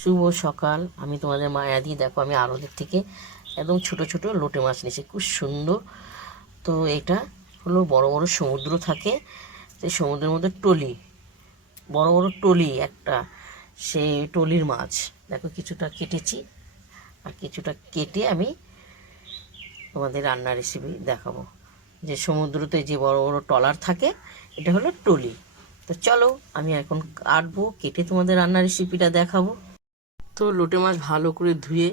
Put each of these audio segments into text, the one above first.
শুভ সকাল। আমি তোমাদের মায়াদি। দেখো আমি আড়তের থেকে একদম ছোট ছোট লোটে মাছ নিয়েছি, খুব সুন্দর। তো এটা হলো বড় বড় সমুদ্র থাকে, সেই সমুদ্রের মধ্যে টলি, বড় বড় টলি একটা, সেই টলির মাছ। দেখো কিছুটা কেটেছি, আর কিছুটা কেটে আমি তোমাদের রান্নার রেসিপি দেখাবো। যে সমুদ্রতে যে বড় বড় ট্রলার থাকে, এটা হলো টলি। তো চলো আমি এখন কাটবো, কেটে তোমাদের রান্নার রেসিপিটা দেখাবো। তো লোটে মাছ ভালো করে ধুয়ে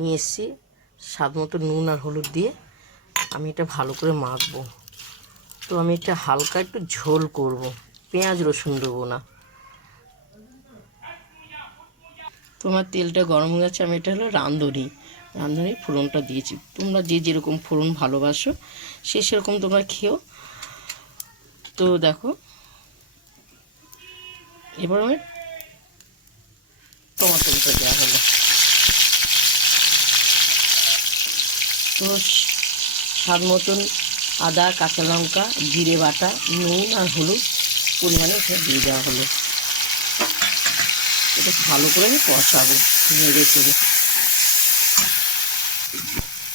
নিয়ে এসেছি, স্বাদ মতো নুন আর হলুদ দিয়ে আমি এটা ভালো করে মাখবো। তো আমি এটা হালকা একটু ঝোল করব, পেঁয়াজ রসুন দেবো না। তোমার তেলটা গরম হয়ে গেছে, আমি এটা হলো রাঁধুনি ফোড়নটা দিয়েছি। তোমরা যে যেরকম ফোড়ন ভালোবাসো সে সেরকম তোমরা খেও। তো দেখো এবার আমি টমাটোটা দেওয়া হলো। তো স্বাদ মতন আদা, কাঁচা লঙ্কা, জিরে বাটা, নুন আর হলুদ পরিমাণে সব দিয়ে দেওয়া হলো। এটা ভালো করে আমি কষাবো নেড়ে চেড়ে।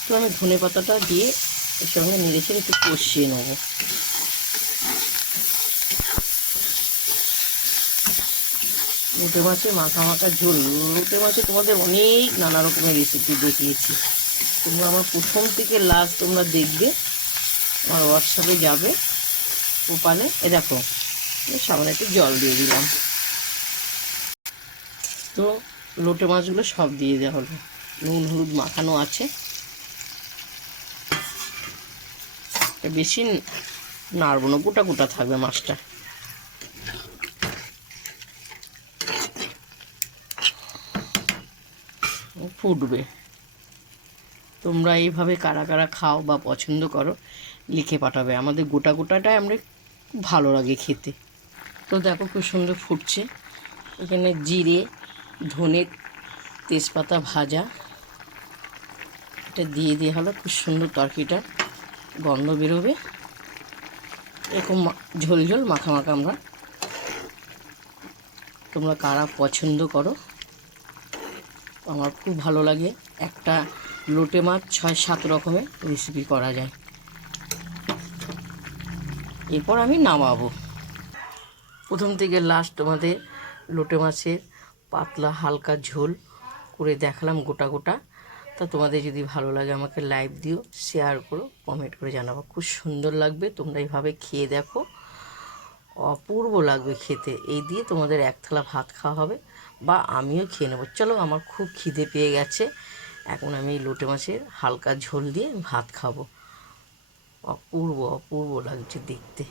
তো আমি ধনে পাতাটা দিয়ে এর সঙ্গে নেড়ে চেড়ে একটু কষিয়ে নেবো। লোটে মাছে মাখা মাখা ঝোল। লোটে মাছে তোমাদের অনেক নানা রকমের রেসিপি দেখিয়েছি, তোমরা আমার প্রথম থেকে লাস্ট তোমরা দেখবে, আমার হোয়াটসঅ্যাপে যাবে, ওপালে এ দেখো সামনে একটু জল দিয়ে দিলাম। তো লোটে মাছগুলো সব দিয়ে দেওয়া হলো, নুন হলুদ মাখানো আছে। বেশি নাড়বো না, গোটা গোটা থাকবে মাছটা। ফুটবে। তোমরা এইভাবে কারা কারা খাও বা পছন্দ করো লিখে পাঠাবে। আমাদের গোটা গোটাটাই আমরা খুব ভালো লাগে খেতে। তো দেখো খুব সুন্দর ফুটছে। এখানে জিরে, ধনে, তেজপাতা ভাজা এটা দিয়ে দেওয়া হলো। খুব সুন্দর তরকারিটা গন্ধ বেরোবে, এরকম ঝোল ঝোল মাখা মাখা আমরা। তোমরা কারা পছন্দ করো, আমার খুব ভালো লাগে। একটা লোটে মাছ 6-7 রকমের রেসিপি করা যায়। এরপর আমি নামাবো। প্রথম থেকে লাস্ট তোমাদের লোটে মাছের পাতলা হালকা ঝোল করে দেখালাম গোটা গোটা। তা তোমাদের যদি ভালো লাগে আমাকে লাইক দিও, শেয়ার করো, কমেন্ট করে জানাবো। খুব সুন্দর লাগবে, তোমরা এইভাবে খেয়ে দেখো, অপূর্ব লাগবে খেতে। এই দিয়ে তোমাদের এক থালা ভাত খাওয়া হবে, বা আমিও খেয়ে নেবো। চলো আমার খুব খিদে পেয়ে গেছে, এখন আমি এই লোটে মাছের হালকা ঝোল দিয়ে ভাত খাবো। অপূর্ব অপূর্ব লাগছে দেখতে।